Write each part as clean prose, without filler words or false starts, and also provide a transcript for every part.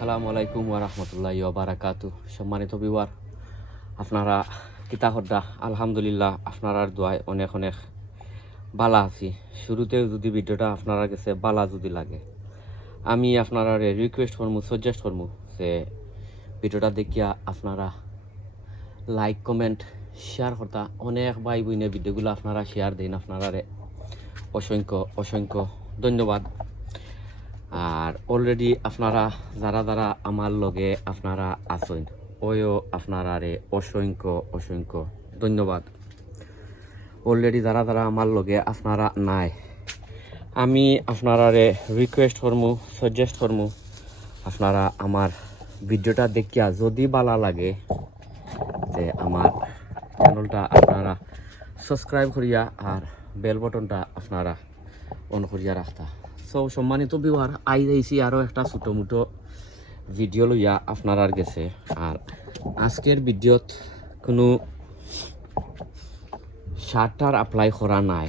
আসসালামু আলাইকুম ওয়া রাহমাতুল্লাহি ওয়া বারাকাতুহু। সম্মানিত ভিউয়ার, আপনারা কিতা হদ্দা? আলহামদুলিল্লাহ আপনারার দোয়ায় অনেক অনেক বালা আছি। শুরুতেও যদি ভিডিওটা আপনারা কাছে বালা যদি লাগে, আমি আপনারা রিকোয়েস্ট করবো, সাজেস্ট করবো যে ভিডিওটা দেখিয়া আপনারা লাইক কমেন্ট শেয়ার করতা। অনেক ভাই বোনে ভিডিওগুলো আপনারা শেয়ার দিন, আপনারা অসংখ্য অসংখ্য ধন্যবাদ। আর অলরেডি আপনারা যারা যারা আমার লগে আপনারা আছেন, ওইও আপনারা অসংখ্য অসংখ্য ধন্যবাদ। অলরেডি যারা যারা আমার লগে আপনারা নাই, আমি আপনারা রিকোয়েস্ট করবো, সাজেস্ট করবো, আপনারা আমার ভিডিওটা দেখিয়া যদি ভালো লাগে যে আমার চ্যানেলটা আপনারা সাবস্ক্রাইব করিয়া আর বেল বটনটা আপনারা অন করিয়া রাখতা। সো সম্মানিত ভিউয়ার, আইছি আরও একটা ছোটো মোটো ভিডিও লইয়া আপনার গেছে। আর আজকের ভিডিওত কোনো শার্টার অ্যাপ্লাই করা নাই।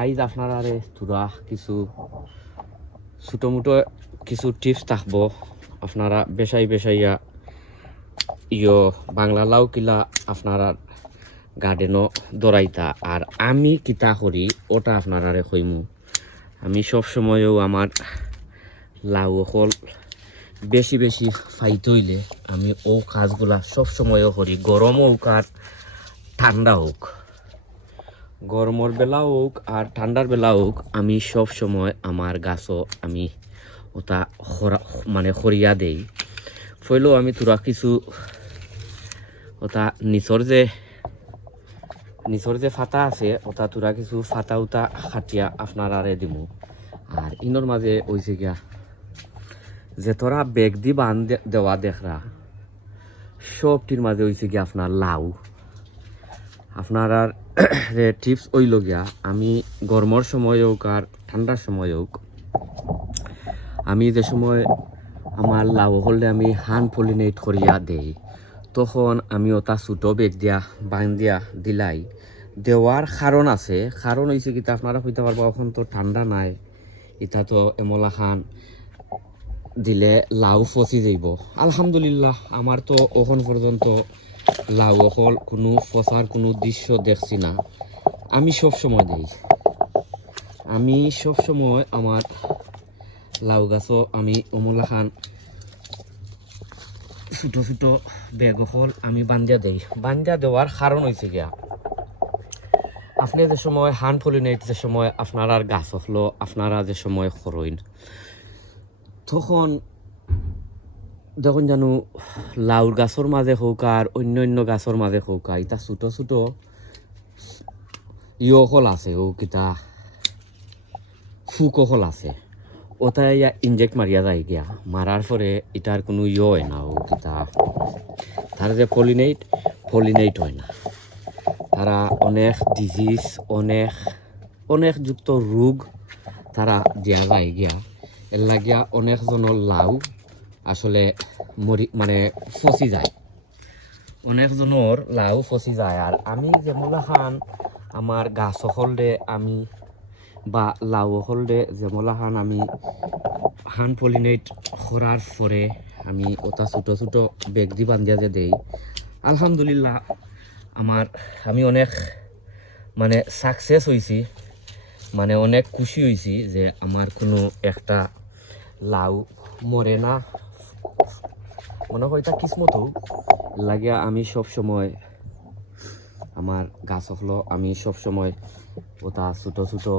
আইজ আপনারা তোরা কিছু ছোটো মোটো কিছু টিপস থাকবো, আপনারা বেশাই বেশাইয়া বাংলা লাউ কিলা আপনারা গার্ডেনও দৌড়াইতা। আর আমি কিতা করি ওটা আপনারা কইমু। আমি সব সময়ও আমার লাউ অকল বেশি বেশি ফাইতে হইলে আমি ও কাজগুলা সব সময়ও করি, গরম হোক আর ঠান্ডা হোক, গরমের বেলা হোক আর ঠান্ডার বেলা হোক, আমি সব সময় আমার গাছও আমি ওটা মানে খরিয়া দেই। ফইলেও আমি তোরা কিছু ওটা নিচর যে ফাতা আছে ওটা তোরা কিছু ফাতা উতা খাটিয়া আপনারা দিমু। আর ইনোর মাঝে হয়েছে গিয়া যে তোরা বেগ দি বান দেওয়া দেখরা, সবটির মাঝে হয়েছে গিয়া আপনার লাউ। আপনার টিপস ওইল গিয়া, আমি গরমের সময় হোক আর ঠান্ডার সময় হোক, আমি যে সময় আমার লাউ হলে আমি হান পলিনেট করিয়া দেই, তখন আমি ওটা ছোটো বেগ দিয়া বান দিয়া দিলাই। দেওয়ার কারণ আছে, কারণ হয়েছে কি আপনারা হইতে পারবো এখন তো ঠান্ডা নাই, এটা তো এমলা খান দিলে লাউ ফসি যাইব। আলহামদুলিল্লাহ আমার তো এখন পর্যন্ত লাউ অকল কোনো ফসার কোনো দৃশ্য দেখছি না। আমি সব সময় দেই, আমি সব সময় আমার লাউ গাছও আমি অমলা খান ছোটো ছোটো বেগ অকল আমি বান্ধিয়া দেই। বান্ধিয়া দেওয়ার কারণ হয়েছে গিয়া, আপনি যে সময় হান পলিনেট যে সময় আপনার গাছ হলো আপনারা যে সময় খরইন, তখন যখন জানো লাউর গাছর মাঝে হোক আর অন্য অন্য গাছর মাঝে হোক, এটা ছোটো ছোটো হল আছে, ও কিতা ফুক হল আছে, ওটা ইয়া ইনজেক্ট মারিয়া যায় গিয়া। মারার পরে এটার কোনো হয় না, ও কিতা তার যে পলিনেট হয় না। তারা অনেক ডিজিজ অনেক অনেক যুক্ত রোগ তারা দিয়া যায় গিয়া। এর লাগিয়া অনেকজনের লাউ আসলে মানে ফসি যায়, অনেকজনের লাউ ফসি যায়। আর আমি যেমলা খান আমার গাছ হলদে আমি বা লাউ হলদে যেমলা খান আমি হান পলিনেট করার পরে আমি ওটা ছোটো ছোটো বেগ দি বান্ধিয়া যে দেই, আলহামদুলিল্লাহ আমি অনেক মানে সাকসেস হয়েছি, মানে অনেক খুশি হয়েছি যে আমার কোনো একটা লাউ মরে না। মনে হয় এটা কিসমতও লাগিয়া আমি সব সময় আমার গাছ হলো আমি সব সময় ওটা ছোটো ছোটো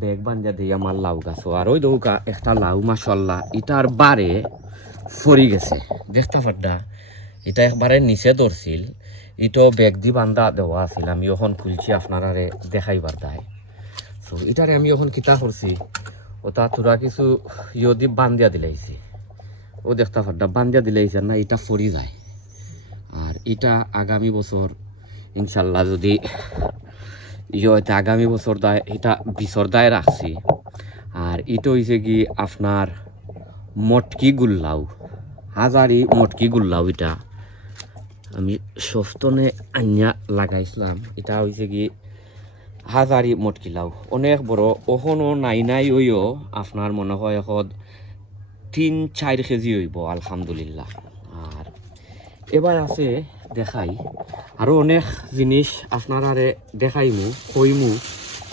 বেগ বান্ধিয়া দিই আমার লাউ গাছ। আর ওই দৌকা একটা লাউ মাশাআল্লাহ এটার বারে ফরি গেছে, দেখতে পাড্ডা এটা একবারে নিচে ধরছিল, এটাও বেগ দি বান্ধা দেওয়া আছিল। আমি এখন খুলছি আপনারা দেখাইবার দায়। তো এটারে আমি এখন কিতা করছি, ওটা তোরা কিছু দি বান্ধিয়া দিলাইছি, ও দেখতে পাড্ডা বান্ধিয়া দিলাইছে না, এটা ফরি যায়। আর এটা আগামী বছর ইনশাল্লাহ যদি এটা আগামী বছর দায় এটা বিছর দায় রাখছি। আর এটা হয়েছে কি আপনার মটকি গুল্লাও, হাজারি মটকি গুল্লাও, এটা আমি সস্তনে আনিয়া লাগাইছিলাম। এটা হয়েছে কি হাজারি মটকি লাউ, অনেক বড়, ওখনও নাই নাই ওইও আপনার মনে হয় এখন 3-4 কেজি হইব আলহামদুলিল্লাহ। আর এবার আছে দেখাই আরও অনেক জিনিস আপনারা দেখাইমু কইমু।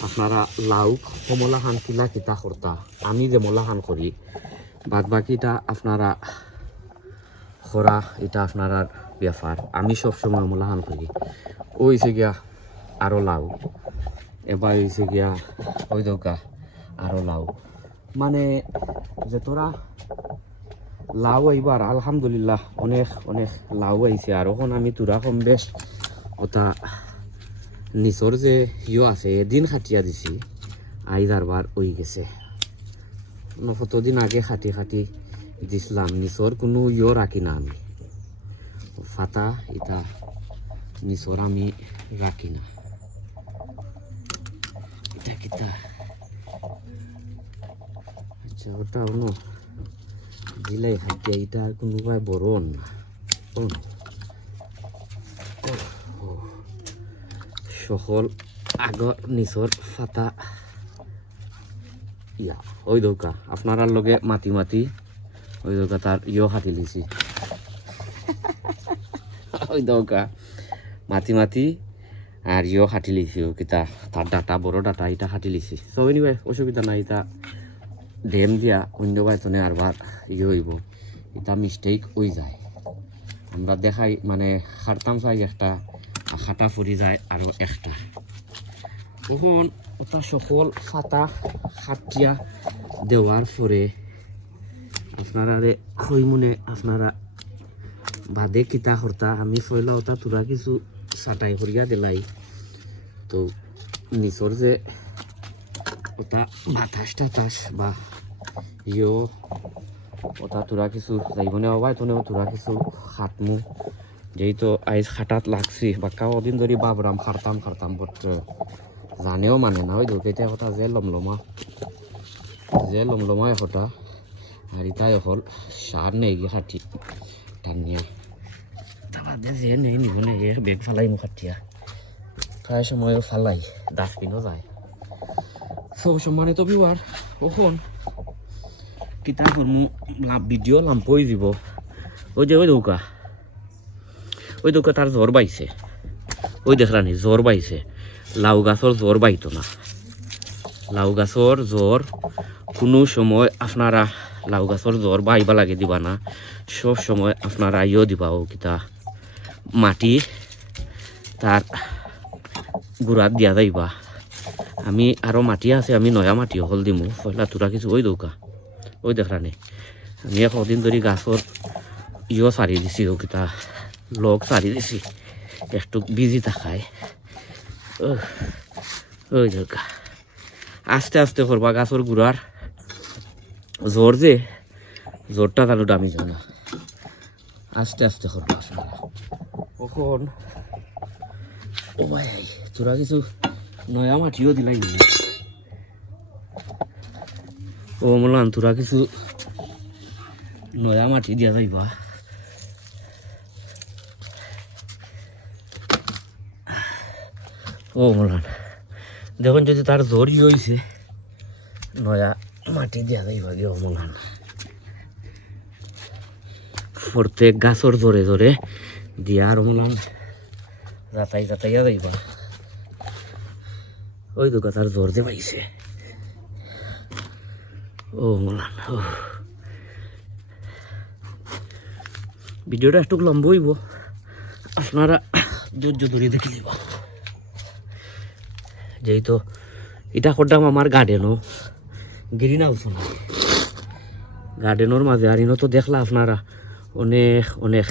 আপনারা লাউ কমলা খান কিলা কিতা করতা, আমি যে মলা খান করি বাদ বাকিটা আপনারা খরা, এটা আপনারা ব্যাপার। আমি সবসময় মলা খান করি। ওইছে গিয়া আরও লাউ, এবার হয়েছে গিয়া ওই দোকা আরও লাউ, মানে যে তোরা লাউ আইবার আলহামদুলিল্লাহ অনেক অনেক লাউ আইছে। আর এখন আমি তোরা কম বেশ ওটা নিচর যে আছে এদিন খাটিয়া দিছি, আইদারবার ওই গেছে। কতদিন আগে খাটি খাটি দিছিলাম, নিচর কোনো রাখি না আমি, ফাতা এটা নিচর আমি রাখি না। এটা কিতা আচ্ছা ওটা অন্য দিলাই খাটিয়া, এটা আর কোনো ভাই বড় না। সকল আগর নিচর ফাতা ইয়া ওই দৌকা আপনার লগে মাতি মাতি ওই দৌকা তার খাটি লিছি। ওই দৌকা মাতি মাতি আর খাটি লিছি, কিতা তার ডাটা বড় ডাটা এটা খাটি লিছি। সব এনিওয়ে অসুবিধা নাই, এটা ডেম দিয়া অন্য বাইতনে আরবার হইব, এটা মিস্টেক হয়ে যায়। আমরা দেখাই মানে খারতাম চাই একটা, খাটা ফুরি যায় আরও একটা। তখন ওটা সকল ফাতা খাটিয়া দেওয়ার পরে আপনারা খৈমুনে আপনারা বাদে কিতা করতা, আমি ফয়লা ওটা তোরা কিছু চাটাই করিয়া দিলাই। তো নিচর যে ওটা বাতাস টাতাস বা ওটা তোরা কিছু যাইবনে হবাই তো তোরা কিছু খাটমু, যেহেতু আইজ খাটাত লাগছি বা কদিন ধরে বাবরাম খারতাম খারতাম বট জানেও মানে না। ওই দুকেইটা কথা যে লমলমা কথা, আর ইতাই হল সার নেই গিয়ে খাটি টানিয়া তাবাদে যে নেই নিব নেই বেগ ফালাই মু খাটিয়া, প্রায় সময় ফালাই ডাস্টবিনও যায়। সব সম্মানিত ভিউয়ার ওখন কিতা করমু ভিডিও লাম্পই দিব। ওই যে ওই দৌকা তার জ্বর বাইছে, ওই দেখলানি জ্বর বাইছে। লাউ গাছর জ্বর বাইতো না, লাউ গাছর জ্বর কোনো সময় আপনারা লাউ গাছর জ্বর বাইবা লাগে দিবা না, সব সময় আপনারা দিবা ও কিতা মাটি তার গুড়াত দিয়া যাইবা। আমি আরও মাটি আছে, আমি নয়া মাটি হল দিমু পয়লা তোরা কিছু। ওই দৌকা ওই দেখলানি আমি কদিন ধরে গাছর সারি দিছি, ও কিতা লগ সারি দিছি একটু বিজি থাকায়। ওই দৌকা আস্তে আস্তে করবা গাছর গুড়ার জ্বর যে জ্বরটা তাহলে দামি যায় না, আস্তে আস্তে করবা আপনারা। কখন ও ভাই তোরা কিছু নয়া মাটিও দিলাই না, ও মোলান তোরা কিছু নয়া মাটি দিয়া যাইবা। ও মোলান দেখুন যদি তার জ্বরই হয়েছে নয়া মাটি দিয়া যাইবা গে। ও মোলান প্রত্যেক গাছর জোরে জোরে দিয়া আর মোলান যাতাইয়া যাইবা। ওই তো গাছার জ্বর যে পাইছে। ও মোলান ভিডিওটা একটু লম্বা হইব, আপনারা ধৈর্য ধরে দেখে নিব। যেহেতু এটা করতাম আমার গার্ডেনও গ্রিন হাউস না, গার্ডেনের মাঝে আর তো দেখলা আপনারা অনেক অনেক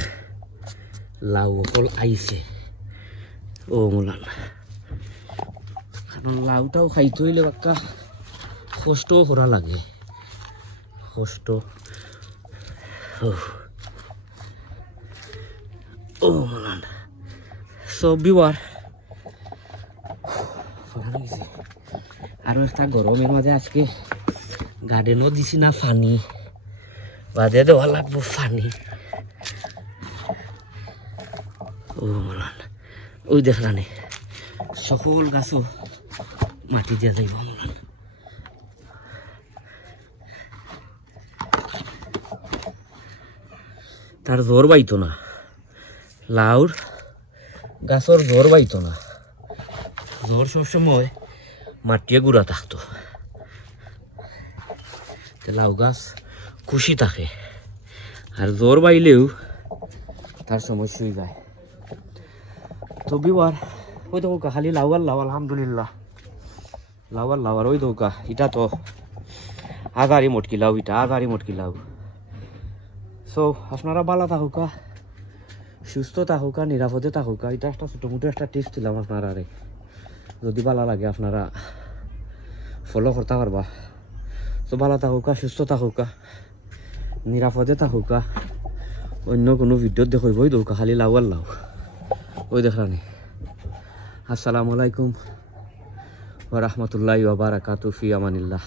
লাউ ফল আইছে। ও মোলান কারণ লাউটাও খাইতে হইলে একটা কষ্টও করা লাগে, কষ্ট। ও মোলান সব বিবার আরো একটা গরমের মাঝে আজকে গার্ডেনও দিছি না পানি, বাদে দেওয়া লাগবো পানি। ও মোলান ওই দেখলানি সকল গাছও মাটি দিয়া যাইব মোলান। তার জোর বাইতো না, লাউর গাছর জোর বাইতো না, জোর সবসময় মাটিয়ে গুড়া থাকতো, লাউ গাছ খুশি থাকে। আর জোর বাইলেও তার সমস্যা হয়ে যায়। তো বিবার ওই তো খালি লাউ আর লাউ, আলহামদুলিল্লাহ লাউ আর লাউ। আর ওই দৌকা এটা তো আগারি মটকি লাউ, এটা আগারি মটকি লাউ। সো আপনারা ভালো থাকুকা, সুস্থ থাকুকা, নিরাপদে থাকুকা। এটা একটা ছোটো মোটো একটা টিপস দিলাম আপনারা। যদি ভালো লাগে আপনারা ফলো করতে পারবা। তো ভালো থাকুকা, সুস্থ থাকুকা, নিরাপদে থাকুকা। অন্য কোনো ভিডিও দেখব ওই দৌকা খালি লাউ আর লাউ। ওই দেখানি। আসসালামু আলাইকুম ওয়া রাহমাতুল্লাহি ওয়া বারাকাতুহু, ফি আমানিল্লাহ।